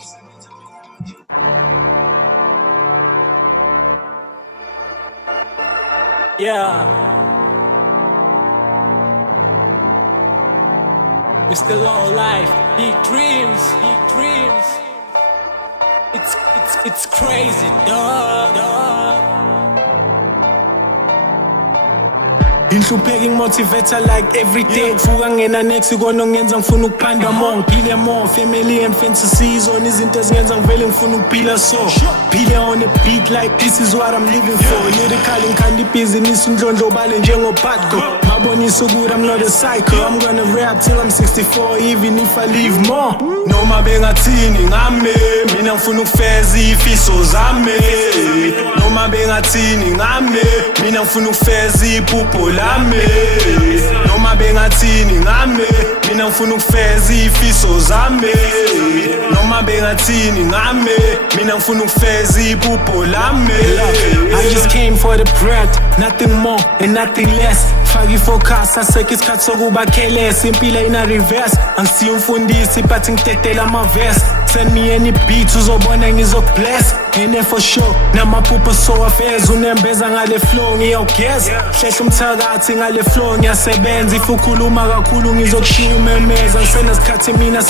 Yeah, it's the low life, big dreams, big dreams. It's crazy, dog. Inhlupheka motivator like everyday. Kuvuka ngena next ikona ngenza ngifuna ukuphanda more. Ngiphile more family and fantasies on izinto ezingenza ngivele ngifuna ukuphila so. Phile on a beat like this is what I'm living for. Lyrical ngikhanda ibhizinisi undlondlobale njengopatco. Babonisa ukuthi I'm not a psycho. I'm gonna rap till I'm 64 even if I live more. Noma bengathini ngame, mina ngifuna ukufeza ifiso zami. Noma bengathini ngame, mina ngifuna ukufeza iphupho lami. Noma bengathini ngame, mina ngifuna ukufeza ifiso zami. Noma bengathini ngame, mina ngifuna ukufeza iphupho lami. I just came for the bread, nothing more and nothing less. Faki focus, asekho isikhathi sokuba careless. Impilo ina reverse, angisiyo umfundisi but ngidedela ama-verse. Send me any beats uzobona ngizokubless. And for sure, namaphupho so affairs. Unembeza ngale flow ngiyogeza. Hlehla umthakathi ngale flow ngiyasebenza. If ukhuluma kakhulu ngizokushiya umemeza. Ngisenesikhathi mina